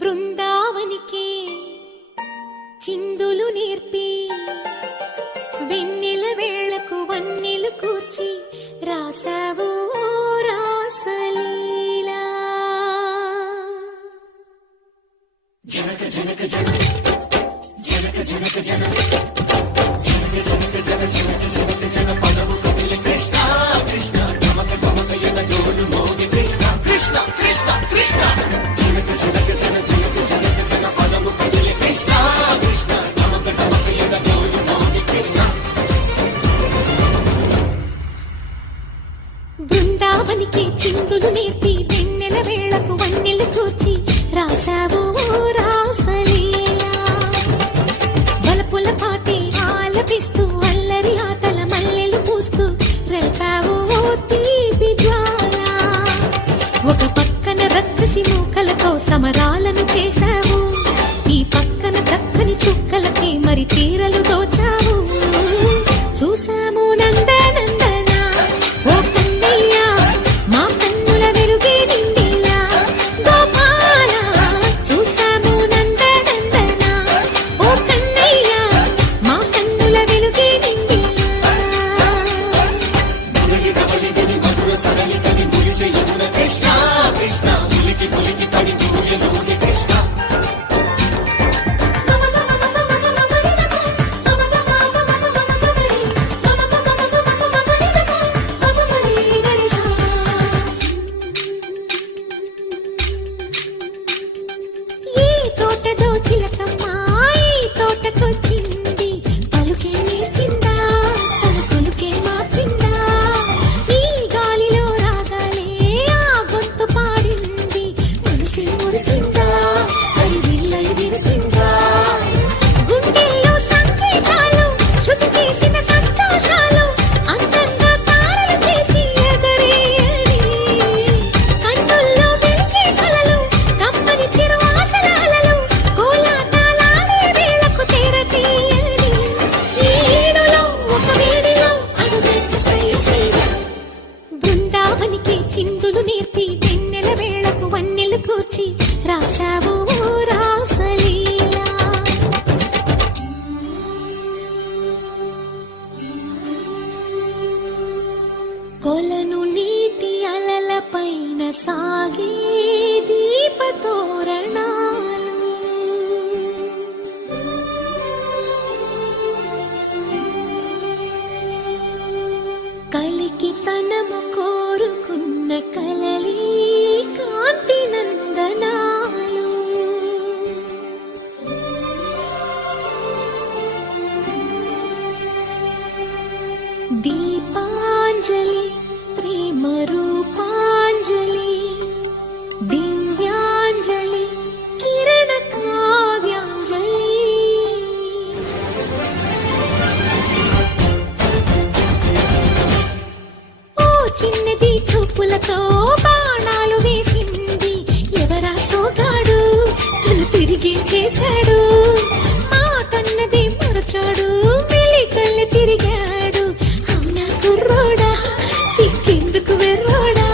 బృందావనికి చిందులు నేర్పి వెన్నెల వేళకు వన్నెలు కూర్చి రాసావు రాసలీలా. జనక జనక జన జనక జనక జన జనక జనక జన జనక జనక జన పదము కదిలి కృష్ణ కృష్ణ నమక నమక యద డోలు మోగి కృష్ణ కృష్ణ కృష్ణ కృష్ణ జనక జనక జన జనక జనక జన పదము కదిలి కృష్ణ కృష్ణ నమక నమక యద డోలు మోగి కృష్ణ. బృందావనికి చిందులు నేర్పి వెన్నెల వేళకు వన్నెలు కూర్చి రాసావు రాసలీలా. వలపుల పాటి ఆలపిస్తూ అల్లరి ఆటల మల్లెలు పూస్తూ రేపావు తీపి జ్వాల. ఒక పక్కన రక్కసి మూకలతో సమరాలను చేశావు, ఈ పక్కన చక్కని చుక్కలకి మరి చీరలు దోచావు. చూసాము నందనందన ఓ కన్నయ్య మా కన్నుల వెలుగే నిండిలా గోపాల. చూసాము నందనందన ఓ కన్నయ్య మా కన్నుల వెలుగే నిండిలా. కృష్ణ కృష్ణ ములికి ములికి పడి జిగుయలోని కృష్ణ. ఈ తోటదో చిలకమ్మ ఈ తోటకొచ్చింది, పలుకే నేర్చిందా తన కొలుకే మార్చిందా. ఈ గాలిలో రాగాలే ఆ గొంతు పాడింది, మనసి మురిసిందా అది విల్లై విరిసిందా. గుండెల్లో సంకేతాలు శృతి చేసిన సంతోషాలు అందంగా తారలు చేసి ఎగరేయని. కన్నుల్లో వెలిగే కలలు కమ్మని చిరు ఆశనాలలో కోలాటాలాడే వేళకు తెరతీయని. ఈ ఏడులో ఒక వేడిలో అడుగేస్తే సైసైగా. బృందావనికి చిందులు నేర్పి వెన్నెల వేళకు వన్నెలు కూర్చి రాసావు రాసలీలా. కొలను నీటి అలల పైన సాగే దీపతోరణాలు, కలికి తనము కోరుకున్న కలలి కాంతి నందనాలు. దీపాంజలి ప్రేమ రూపాంజలి దివ్యాంజలి కిరణ కావ్యాంజలి. ఓ చిన్నది చూపులతో బాణాలు వేసింది, ఎవరా సోగాడు తను తిరిగి చేశాడు. మాటన్నది మరచాడు మెలికల్లి తిరిగాడు. అవునా కుర్రోడా సిక్కెందుకు వెర్రోడా.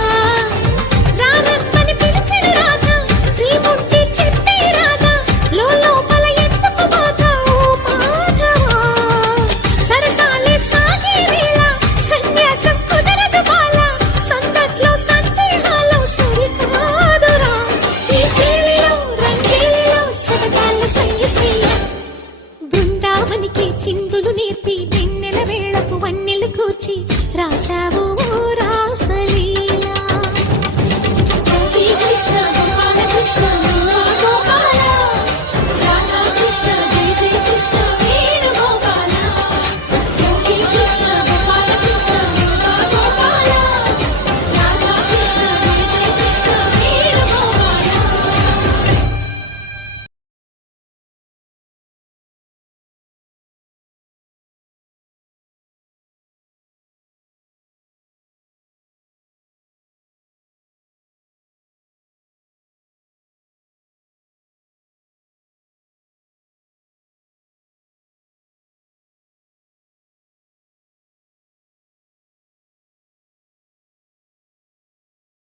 రారమ్మని పిలిచిన రాధా రీముంటి చెప్పే రాధా లోపల ఎందుకు బాధ ఓ మాధవా. సరసాలే సాగే వేళ సన్యాసం కుదరదు బాల. సందట్లో సందేహాలు సరికాదురా. ఈ కేళిలో రంగేలిలో సరదాల సయ్యసయ్య. బృందావనికి చిందులు నేర్పి వెన్నెల వేళకు వన్నెలు కూర్చి రాసావు రాసలీలా. గోపీ కృష్ణ గోపాల కృష్ణ